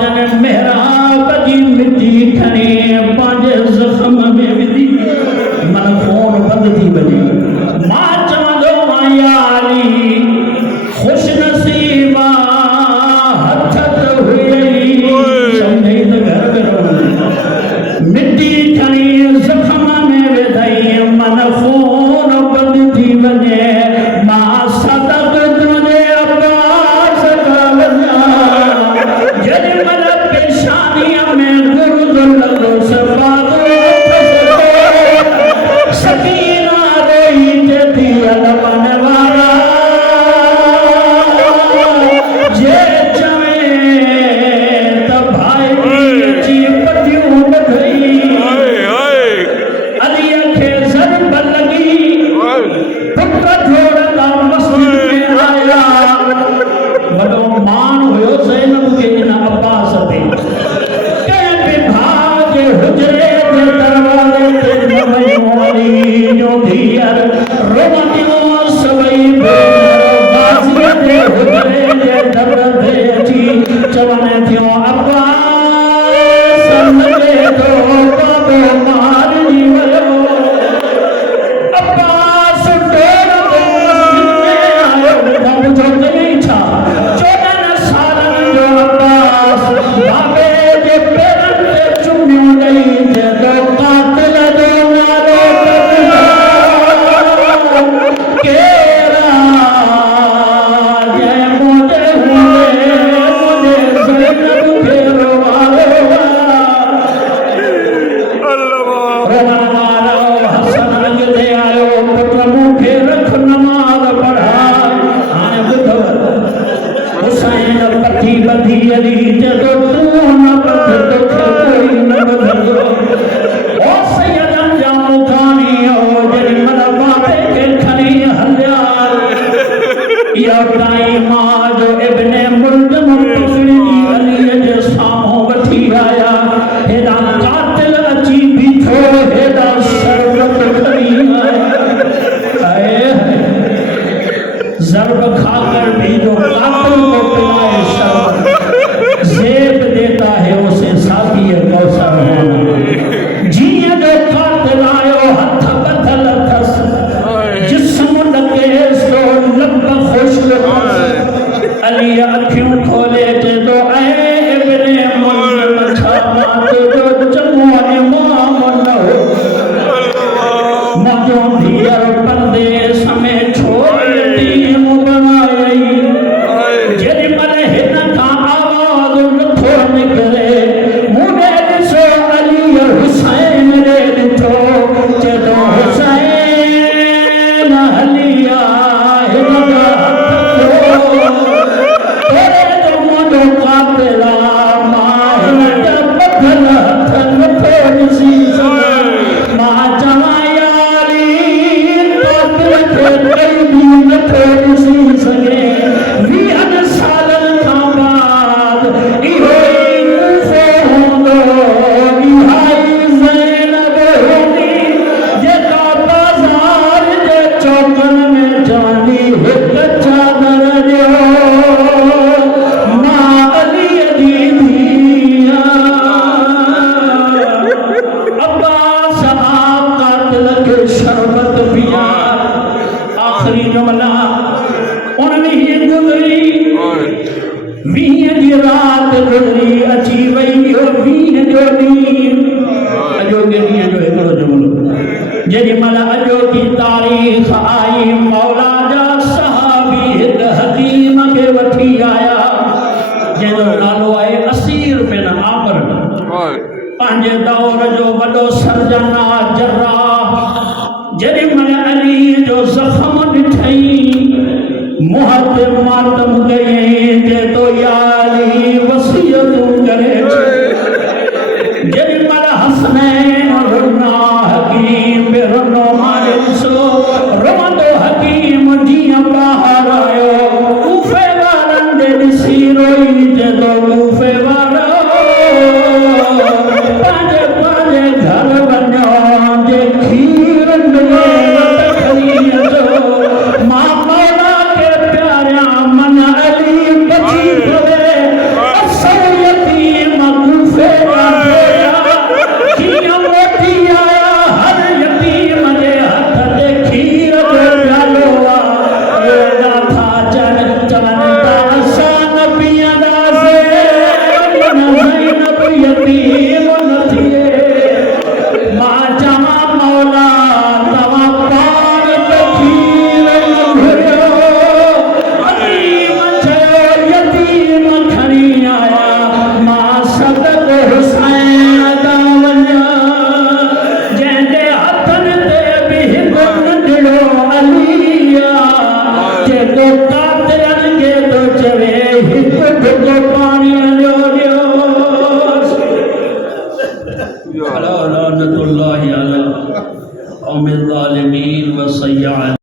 जन मेहराब जी मिट्टी खने पंहिंजे ज़ख़्म में विधी मन खून बंद थी वञे मां चवंदो आहियां या अली खुश नसीबा हथ त हुई सम्झई त घर में रहूं मिट्टी खणी ज़ख़्म में विधई मन खून बंद थी वञे मां सदक तुंहिंजे अब्बास खां वञा जेॾीमहिल पेशानीअ में गुरुद लॻो सफ़ादो सकीना रोई चेती अलमन वारा जे चवे त भाई अची पटियूं ॿधई अलीअ खे ज़रब लॻी पुट जोड़ंदा मस्जिद में आया वॾो मान हुयो ज़ैनब खे इन अब्बास ते कंहिं बि भाउ जे हुजरे जे दरवाज़े ते न वञो अली जो धीअर रोवंदियूं सभई भेनर गाज़ीअ जे हुजरे जे दर ते अची चवनि थियूं अब्बास लॻे थो बाबो मारिजी वियो अब्बास डोड़ंदो मस्जिद में आयो बाबू जो कयईं छा 14 सालनि जो अब्बास बाबे जे पेरनि ते चुमियूं ॾेई चयो कातिल जो नालो केरु जंहिं मुंहिंजे हूंदे मुंहिंजे ज़ैनब खे रोवायो रोवण वारो हसन अॻिते आयो पुट मूंखे रख नमाज़ पढ़ाए हाणे ॿुधव हुसैन पठी ॿधी अली चयो तूं न ॿध तोखे कोई न ॿधंदो ओ सैयदनि जा मुखानी हो जेॾीमहिल बाबे खे खणी हलिया इहो टाइम जो इब्ने मुल्ज़म पकड़ी अलीअ जे साम्हूं वठी आया हेॾा कातिल अची बीठो हेॾा शरबत खणी आया ज़रब खाकर भी जो कातिल को पिलाए शरबत ज़ेब देता है उसे साकी कौसर होना जीअं जो कातिल आयो हथ ॿधल अथसि जिस्म ॾकेसि थो लब ख़ुश्क अथसि अली अखियूं खोले चए थो ऐं इब्ने मुल्ज़म छा मां तुंहिंजो चङो इमाम न हो मुंहिंजो धीअर परदेस में छो यतीम बणायई जेॾीमहिल हिन खां आवाज़ नथो निकिरे मूं ॾे ॾिसो अली हुसैन ॾे ॾिठो चए थो हुसैन हली आ हिन जा हथ तोरे जो मुंहिंजो कातिल आ मां हिन जा ॿधल हथ नथो ॾिसी सघां मां चवां या अली कातिल खे कोई बि नथो ॾिसी सघे 20 सालनि खां बाद इहो ई मूंफ़ो हूंदो इहा ई ज़ैनब हूंदी जेका बाज़ार जे चौकनि में चवंदी हिकु चादर ॾियो मां अलीअ जी धीअ अब्बास कातिल खे शरबत पिया आख़िरी जुमला 19 गुज़री 20 जी राति गुज़री अची वई 20 जो ॾींहुं अॼोके ॾींहं जो हिकिड़ो जुमिलो जेॾीमहिल अॼोकी तारीख़ आई मौला जा सहाबी हिकु हकीम खे वठी आया जंहिंजो नालो आहे असीर बिन आमिर पंहिंजे दौर जो वॾो सर्जना जर्राह जेॾीमहिल अली जो ज़ख़्म ॾिठई मुंहं ते मातम कयईं चए थो या अली वसियतूं करे जेॾीमहिल हसनैन रुना हकीम बि रुनो मारे ॾिसो रोवंदो हकीम जीअं ॿाहिरि आयो कूफ़े वारनि ॾे ॾिसी रोई चए थो कूफ़े वारो पंहिंजे पंहिंजे घर वञो जे खीर मिले न खणी अचो मां मौला खे प्यारियां मन अली बची अला लानतुल्लाहि अला कौमिल ज़ालिमीन व सय्याद।